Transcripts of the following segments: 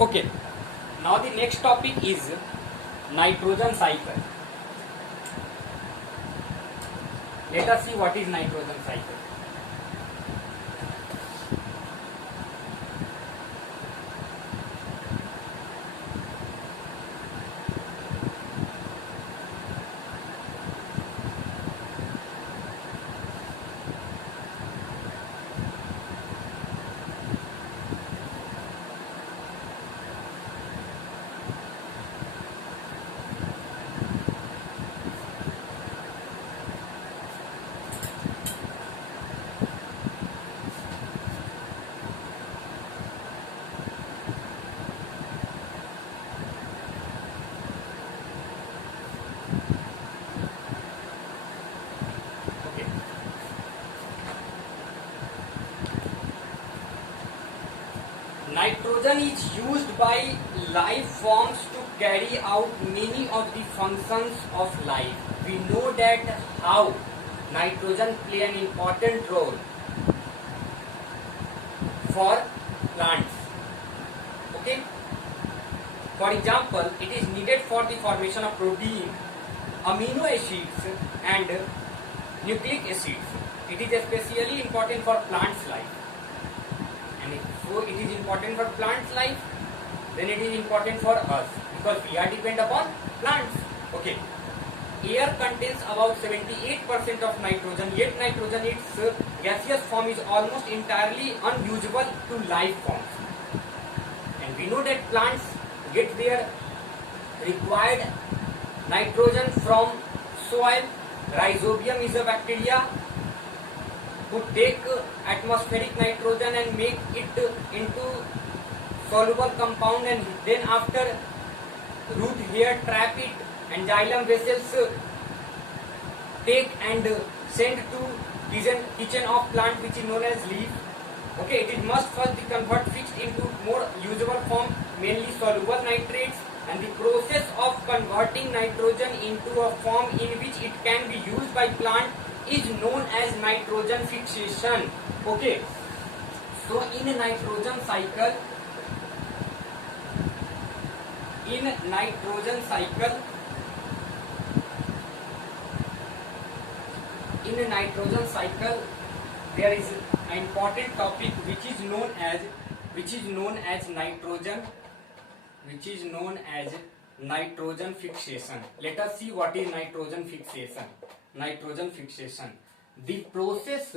Okay, now the next topic is nitrogen cycle. Let us see what is nitrogen cycle. Okay. Nitrogen is used by life forms to carry out many of the functions of life. We know that how nitrogen play an important role for plants. Okay. For example, it is needed for the formation of protein, amino acids and nucleic acids. It is especially important for plants' life. And so it is important for plants' life, then it is important for us because we are dependent upon plants. Okay. Air contains about 78% of nitrogen, yet nitrogen its gaseous form is almost entirely unusable to life forms. And we know that plants get their required nitrogen from soil. Rhizobium is a bacteria who take atmospheric nitrogen and make it into soluble compound, and then after root hair trap it, and xylem vessels take and send to kitchen of plant, which is known as leaf. Okay, it must first be convert fixed into more usable form, mainly soluble nitrates, and the process of converting nitrogen into a form in which it can be used by plant is known as nitrogen fixation. Okay, so in a nitrogen cycle, there is an important topic which is known as nitrogen fixation. Let us see what is nitrogen fixation. Nitrogen fixation, the process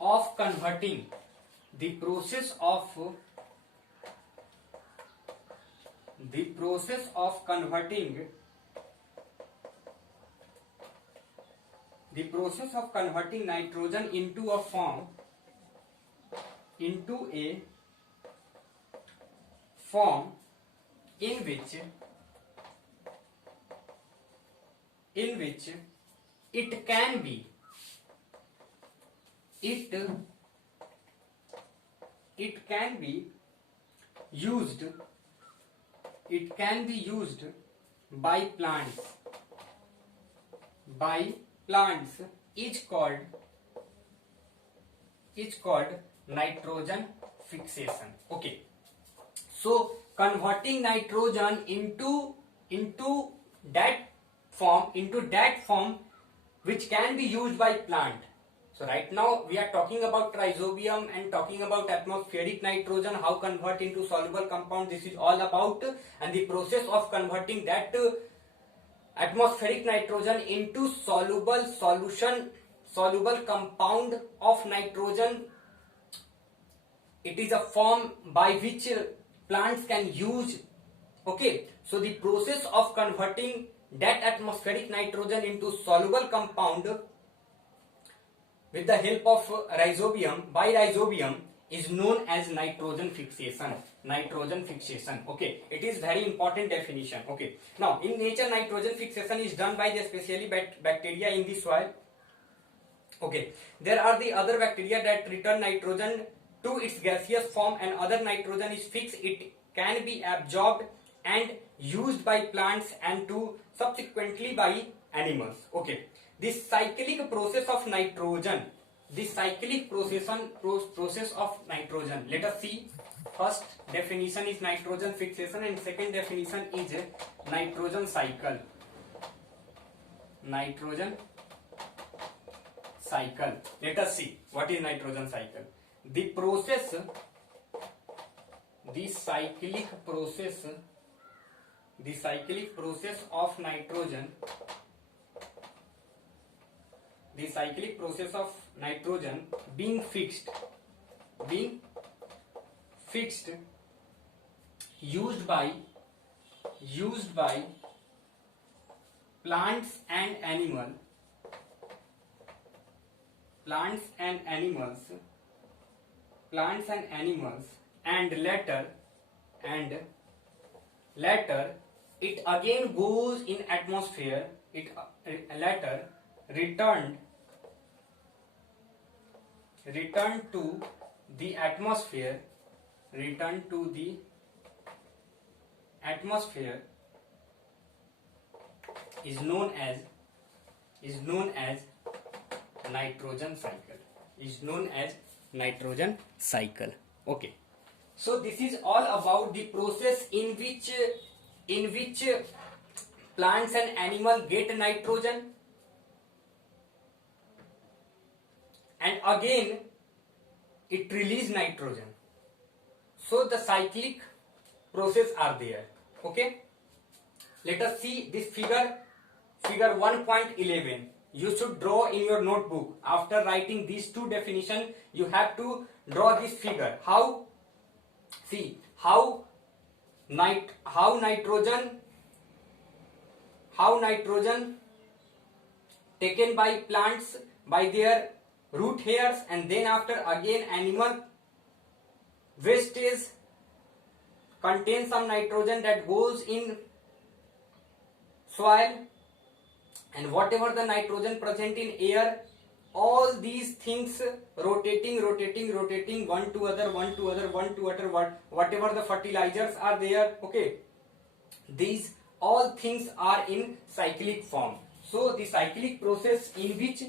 of converting nitrogen into a form in which it can be used by plants is called nitrogen fixation. Okay, so converting nitrogen into that form which can be used by plant. So right now we are talking about rhizobium and talking about atmospheric nitrogen, how convert into soluble compound. This is all about, and the process of converting that atmospheric nitrogen into soluble compound of nitrogen. It is a form by which plants can use. Okay, so the process of converting that atmospheric nitrogen into soluble compound with the help of rhizobium is known as nitrogen fixation. Okay, it is very important definition. Okay, now in nature nitrogen fixation is done by the especially bacteria in the soil. Okay, there are the other bacteria that return nitrogen to its gaseous form, and other nitrogen is fixed. It can be absorbed and used by plants and to subsequently by animals. Okay, this cyclic process of nitrogen the cyclic process of nitrogen. Let us see. First definition is nitrogen fixation and second definition is nitrogen cycle. Nitrogen cycle. Let us see what is nitrogen cycle. The cyclic process of nitrogen. The cyclic process of nitrogen being fixed used by plants and animals and later it again goes in atmosphere. It later returned to the atmosphere is known as nitrogen cycle. Okay, so this is all about the process in which plants and animals get nitrogen and again it release nitrogen. So the cyclic process are there. Okay, let us see this figure 1.11. You should draw in your notebook. After writing these two definitions, you have to draw this figure. How nitrogen taken by plants by their root hairs, and then after again animal wastage contains some nitrogen that goes in soil, and whatever the nitrogen present in air, all these things rotating one to other, whatever the fertilizers are there. Okay, these all things are in cyclic form. So the cyclic process in which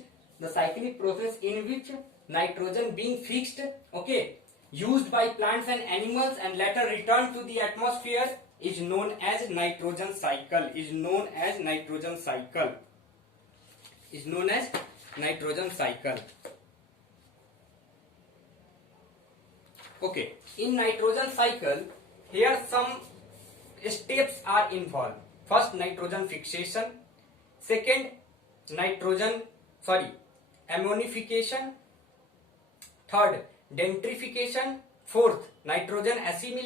nitrogen being fixed, okay, used by plants and animals and later returned to the atmosphere is known as nitrogen cycle. Okay, in nitrogen cycle, here some steps are involved. First, nitrogen fixation. Second, ammonification. Third, denitrification. Fourth, nitrogen assimilation.